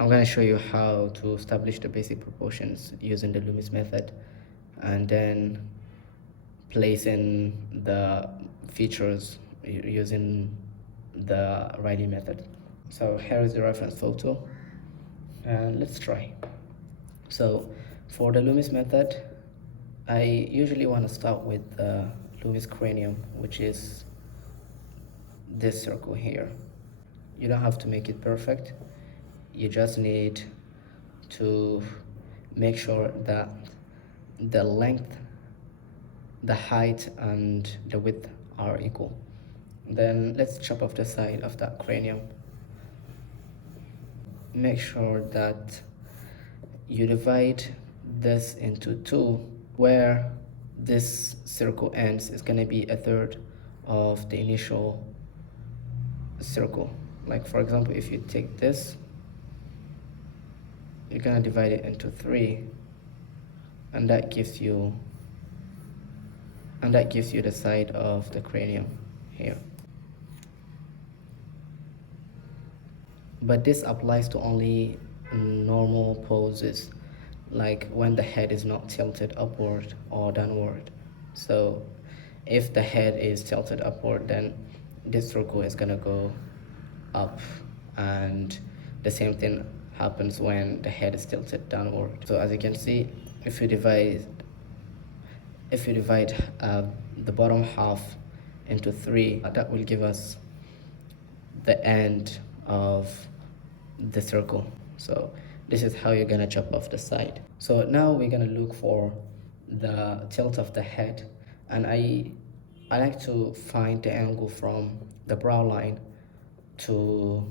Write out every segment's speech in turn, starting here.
I'm going to show you how to establish the basic proportions using the Loomis method, and then placing the features using the Reilly method. So here is the reference photo, and let's try. So for the Loomis method, I usually want to start with the Loomis cranium, which is this circle here. You don't have to make it perfect. You just need to make sure that the length, the height, and the width are equal. Then let's chop off the side of that cranium. Make sure that you divide this into two, where this circle ends is going to be a third of the initial circle. Like for example, if you take this, you're going to divide it into three, and that gives you the side of the cranium here. But this applies to only normal poses, like when the head is not tilted upward or downward. So if the head is tilted upward, then this circle is gonna go up, and the same thing happens when the head is tilted downward. So as you can see, if you divide the bottom half into three, that will give us the end of the circle. So this is how you're gonna chop off the side. So now we're gonna look for the tilt of the head, and I like to find the angle from the brow line to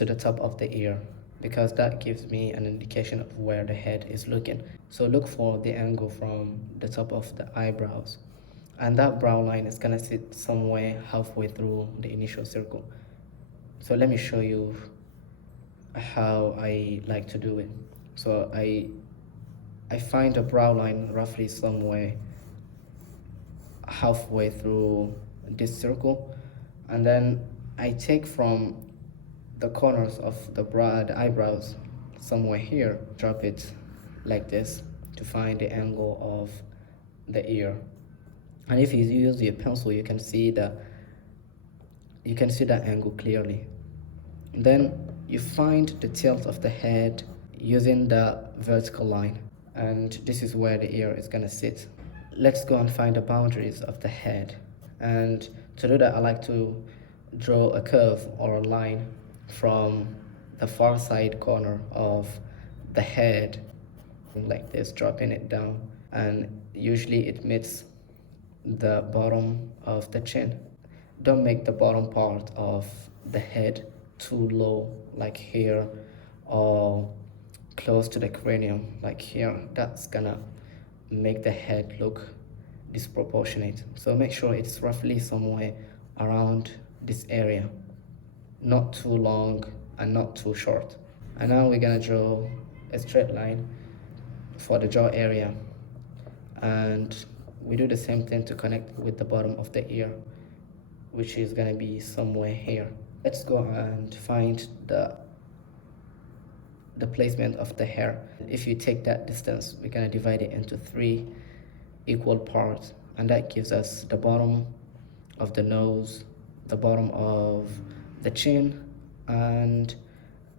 the top of the ear, because that gives me an indication of where the head is looking. So look for the angle from the top of the eyebrows, and that brow line is gonna sit somewhere halfway through the initial circle. So let me show you how I like to do it. So I find the brow line roughly somewhere halfway through this circle, and then I take from the corners of the eyebrows somewhere here, drop it like this to find the angle of the ear. And if you use your pencil, you can see that angle clearly. Then you find the tilt of the head using the vertical line, and this is where the ear is gonna sit. Let's go and find the boundaries of the head, and to do that I like to draw a curve or a line from the far side corner of the head like this, dropping it down, and usually it meets the bottom of the chin. Don't make the bottom part of the head too low, like here, or close to the cranium, like here. That's gonna make the head look disproportionate. So make sure it's roughly somewhere around this area, not too long and not too short. And now we're gonna draw a straight line for the jaw area, and we do the same thing to connect with the bottom of the ear, which is gonna be somewhere here. Let's go and find the placement of the hair. If you take that distance, we're gonna divide it into three equal parts, and that gives us the bottom of the nose, the bottom of the chin, and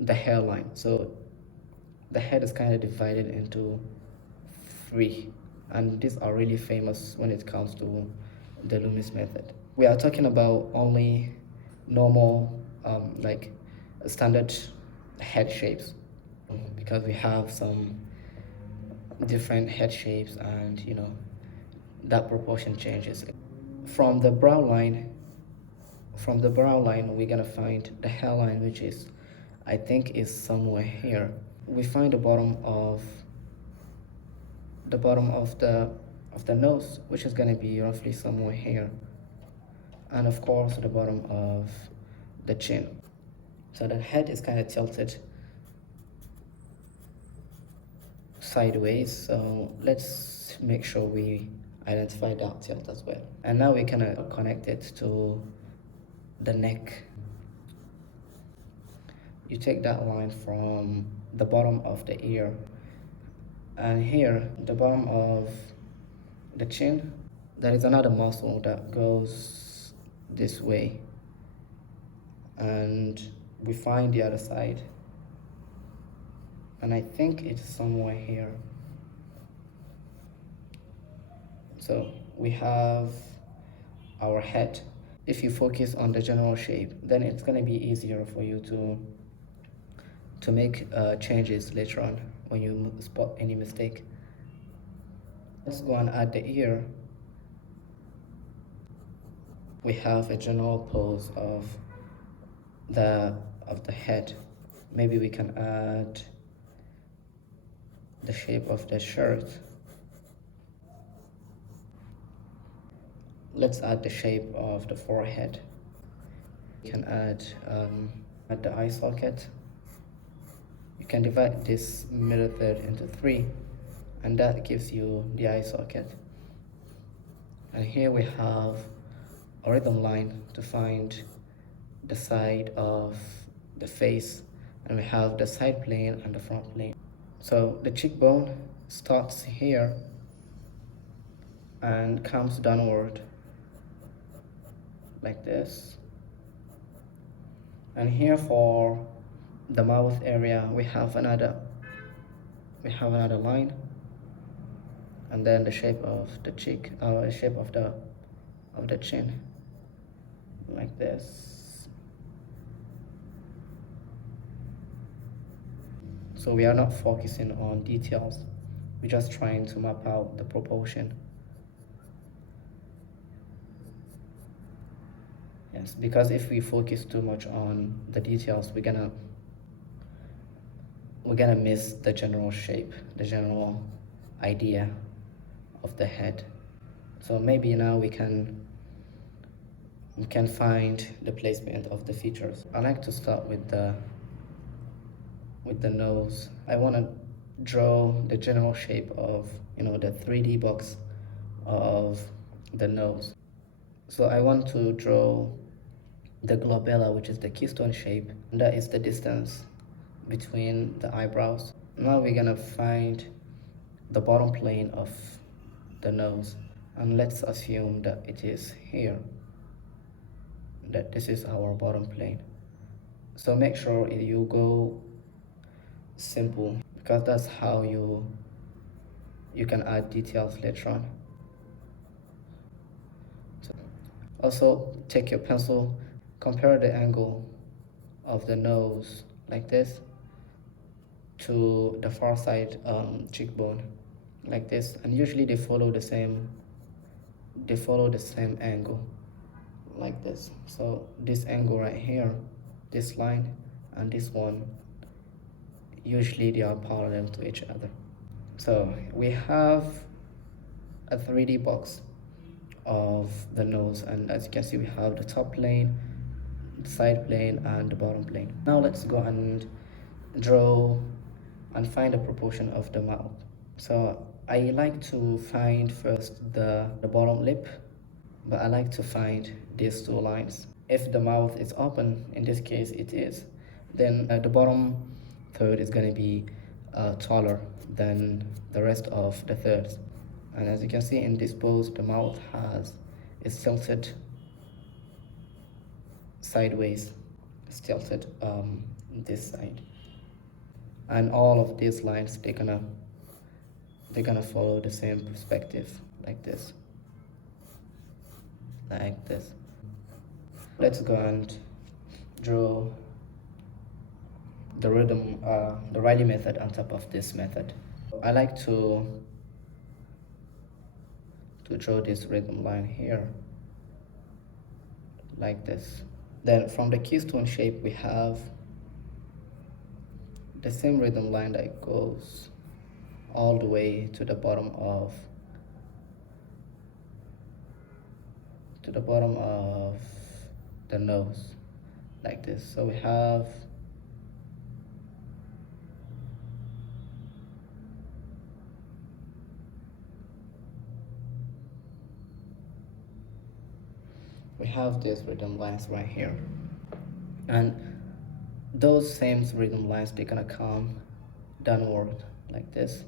the hairline. So the head is kind of divided into three, and these are really famous when it comes to the Loomis method. We are talking about only normal, like standard head shapes, because we have some different head shapes, and that proportion changes. From the brow line, we're gonna find the hairline, which is, I think, is somewhere here. We find the bottom of the nose, which is gonna be roughly somewhere here, and of course the bottom of the chin. So the head is kind of tilted sideways, so let's make sure we identify that tilt as well. And now we can connect it to the neck. You take that line from the bottom of the ear, and here the bottom of the chin, there is another muscle that goes this way, and we find the other side, and I think it's somewhere here. So we have our head. If you focus on the general shape, then it's going to be easier for you to make changes later on when you spot any mistake. Let's go and add the ear. We have a general pose of the head. Maybe we can add the shape of the shirt. Let's add the shape of the forehead. You can add the eye socket. You can divide this middle third into 3, and that gives you the eye socket. And here we have a rhythm line to find the side of the face, and we have the side plane and the front plane. So the cheekbone starts here and comes downward like this, and here for the mouth area we have another line, and then the shape of the cheek, shape of the chin, like this. So we are not focusing on details, we're just trying to map out the proportion. Yes, because if we focus too much on the details, we're gonna miss the general shape, the general idea of the head. So maybe now we can find the placement of the features. I like to start with the nose. I want to draw the general shape of, the 3D box of the nose. So I want to draw the glabella, which is the keystone shape, and that is the distance between the eyebrows. Now we're gonna find the bottom plane of the nose, and let's assume that it is here, that this is our bottom plane. So make sure you go simple, because that's how you can add details later on. So also take your pencil, compare the angle of the nose like this to the far side cheekbone like this, and usually they follow the same angle like this. So this angle right here, this line and this one, usually they are parallel to each other. So we have a 3D box of the nose, and as you can see we have the top plane, the side plane and the bottom plane. Now let's go and draw and find the proportion of the mouth. So I like to find first the bottom lip, but I like to find these 2 lines. If the mouth is open, in this case it is, then the bottom third is going to be taller than the rest of the thirds. And as you can see in this pose, the mouth is tilted sideways, it's tilted this side, and all of these lines they're gonna follow the same perspective like this. Let's go and draw the rhythm, the Reilly method on top of this method. I like to draw this rhythm line here like this. Then from the keystone shape we have the same rhythm line that goes all the way to the bottom of the nose like this. So we have these rhythm lines right here, and those same rhythm lines, they're gonna come downward like this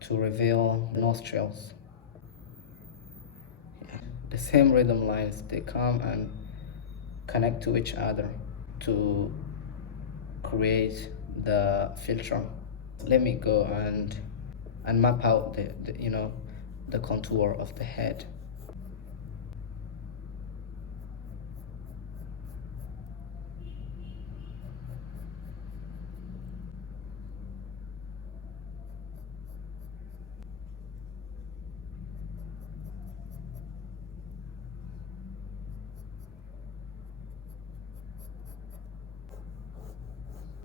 to reveal the nostrils. The same rhythm lines, they come and connect to each other to create the filter. Let me go and map out the contour of the head.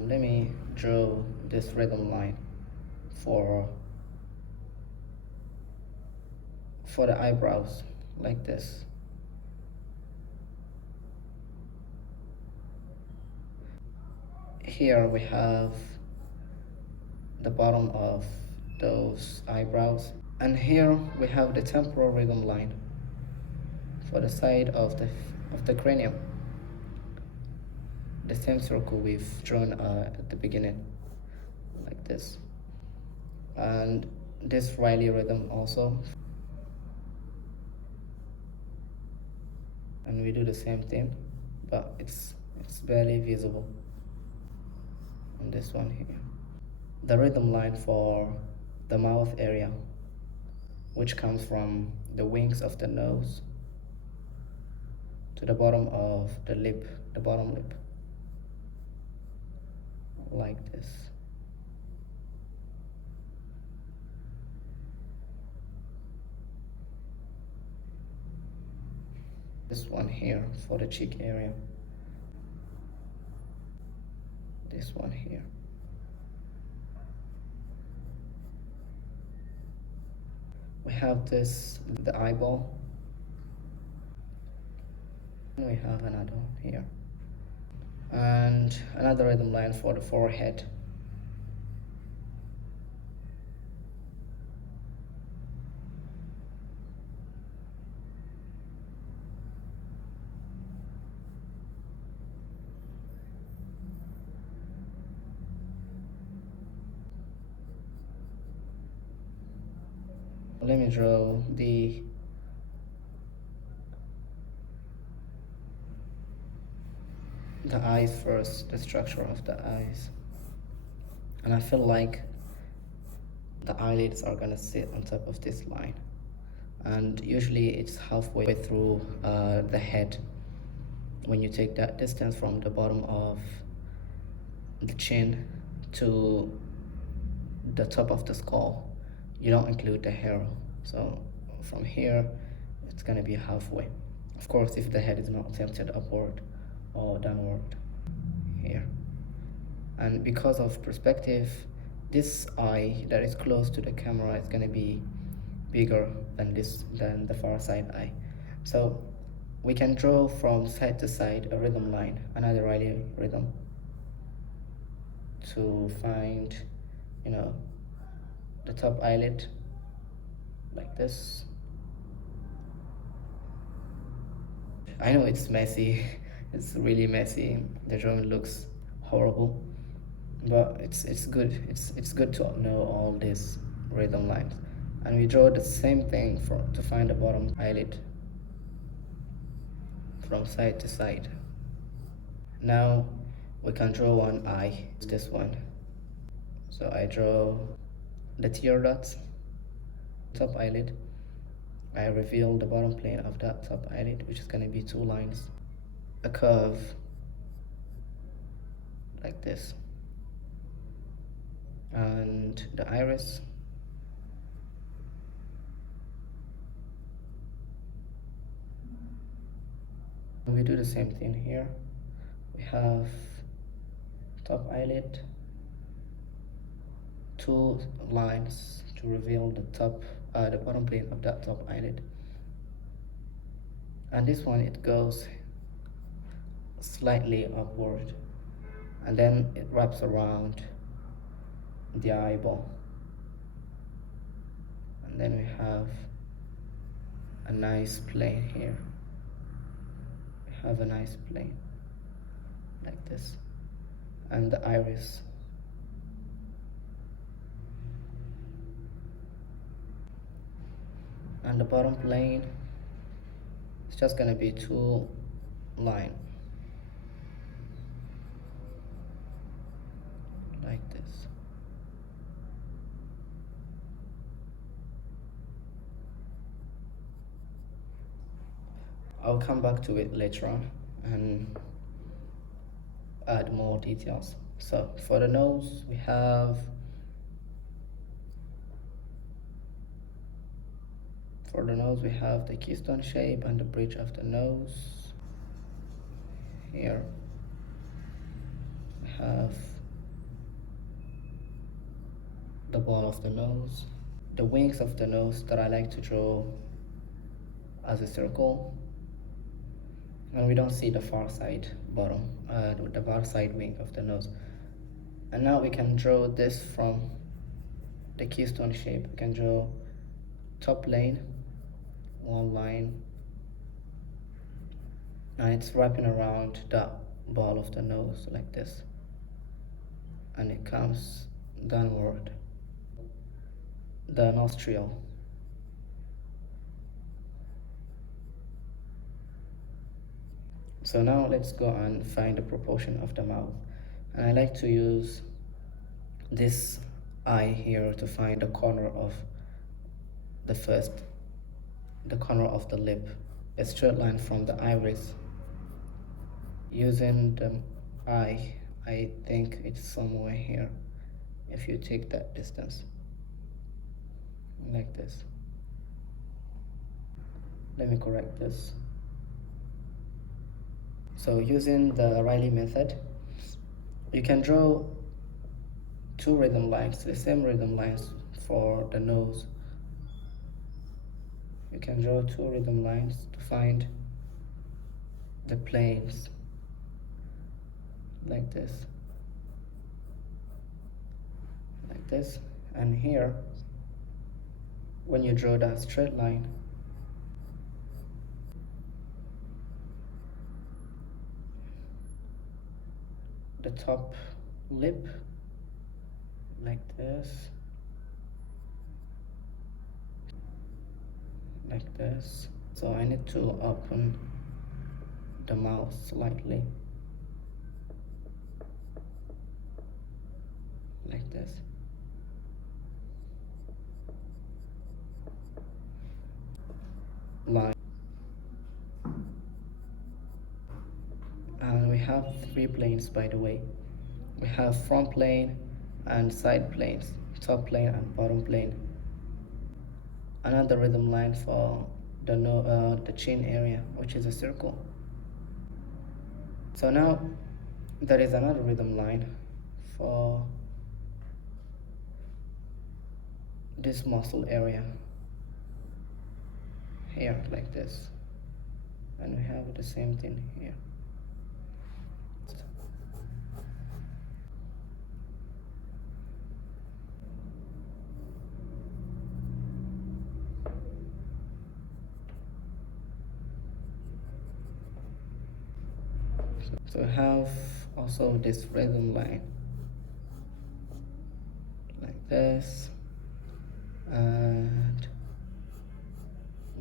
Let me draw this rhythm line for the eyebrows like this. Here we have the bottom of those eyebrows, and here we have the temporal rhythm line for the side of the cranium, the same circle we've drawn at the beginning like this, and this Reilly rhythm also, and we do the same thing, but it's barely visible on this one here. The rhythm line for the mouth area, which comes from the wings of the nose to the bottom of the lip, the bottom lip, like this. This one here for the cheek area. This one here. We have this, the eyeball. And we have another one here. And another rhythm line for the forehead. Let me draw the eyes first, the structure of the eyes. And I feel like the eyelids are gonna sit on top of this line. And usually it's halfway through the head. When you take that distance from the bottom of the chin to the top of the skull, you don't include the hair. So from here, it's gonna be halfway. Of course, if the head is not tilted upward or downward here. And because of perspective, this eye that is close to the camera is gonna be bigger than the far side eye. So we can draw from side to side a rhythm line, another Reilly rhythm, to find, the top eyelid like this. I know it's messy, it's really messy. The drawing looks horrible, but it's good. It's good to know all these rhythm lines. And we draw the same thing to find the bottom eyelid from side to side. Now we can draw one eye, this one. So I draw the tear dots, top eyelid. I reveal the bottom plane of that top eyelid, which is going to be 2 lines, a curve like this, and the iris. We do the same thing here. We have top eyelid, 2 lines to reveal the bottom plane of that top eyelid. And this one, it goes slightly upward, and then it wraps around the eyeball. And then we have a nice plane here. We have a nice plane. like this, and the iris. And the bottom plane, it's just gonna be two line like this. I'll come back to it later on and add more details. So for the nose, we have the keystone shape and the bridge of the nose. Here we have the ball of the nose, the wings of the nose that I like to draw as a circle, and we don't see the far side bottom, the far side wing of the nose. And now we can draw this from the keystone shape. We can draw top plane, one line, and it's wrapping around the ball of the nose like this, and it comes downward, the nostril. So now let's go and find the proportion of the mouth, and I like to use this eye here to find the corner of the corner of the lip, a straight line from the iris. Using the eye, I think it's somewhere here. If you take that distance, like this. Let me correct this. So using the Reilly method, you can draw two rhythm lines, the same rhythm lines for the nose. You can draw two rhythm lines to find the planes, like this, and here, when you draw that straight line, the top lip, like this, like this. So I need to open the mouth slightly, like this. Line. And we have three planes, by the way. We have front plane and side planes, top plane and bottom plane. Another rhythm line for the chin area, which is a circle. So now there is another rhythm line for this muscle area here, like this, and we have the same thing here. So we have also this rhythm line, like this, and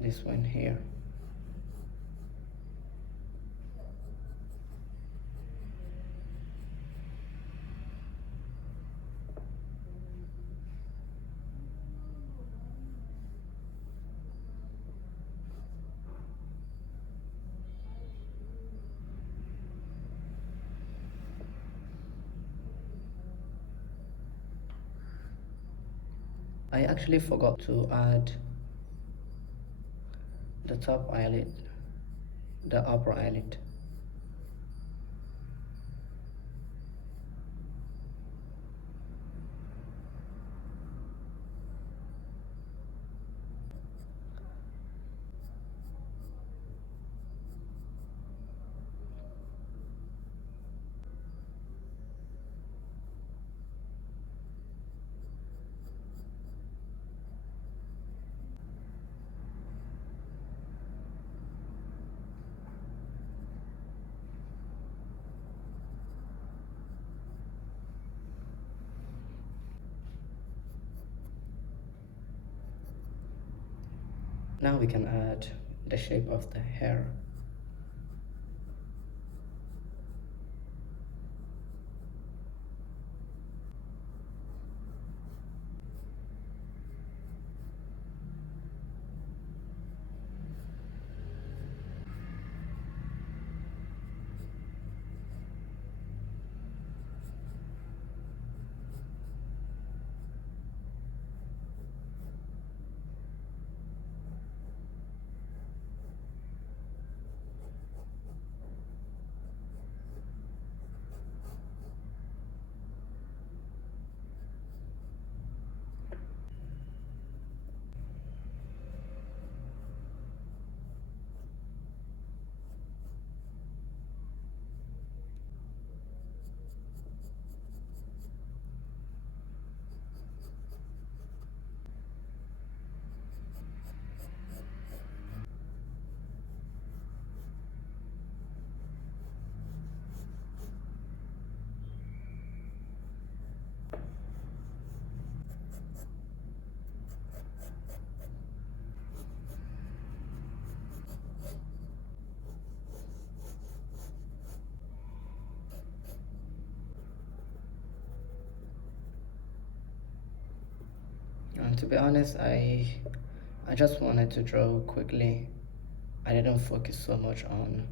this one here. I actually forgot to add the top eyelid, the upper eyelid. Now we can add the shape of the hair. And to be honest, I just wanted to draw quickly. I didn't focus so much on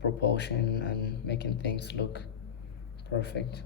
proportion and making things look perfect.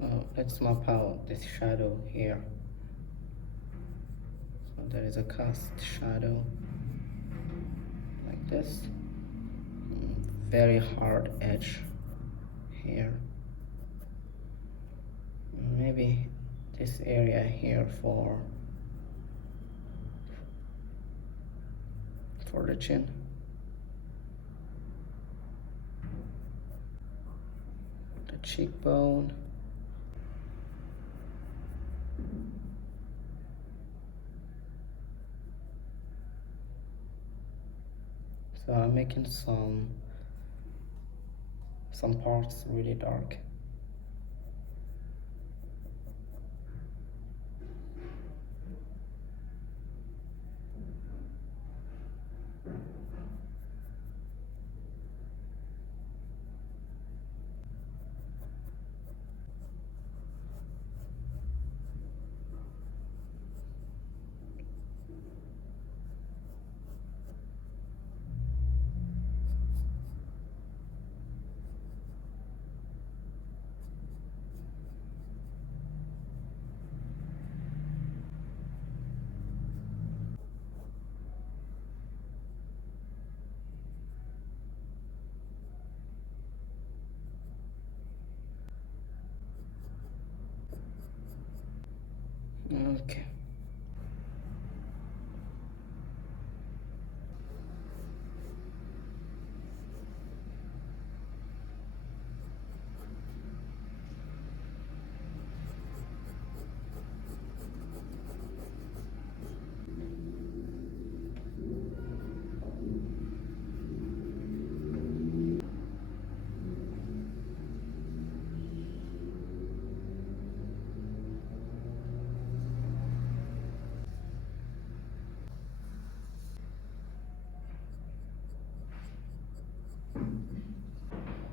So let's map out this shadow here. So there is a cast shadow like this. Very hard edge here. Maybe this area here for the chin. The cheekbone. So I'm making some parts really dark.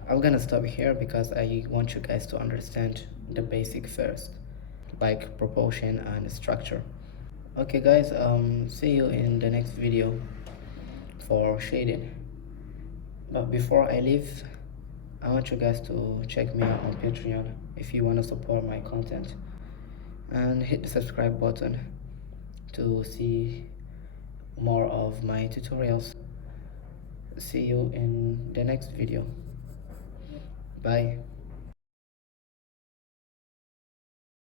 I'm gonna stop here because I want you guys to understand the basic first, like proportion and structure. Okay guys, see you in the next video for shading. But before I leave, I want you guys to check me out on Patreon if you want to support my content, and hit the subscribe button to see more of my tutorials. See you in the next video. Bye.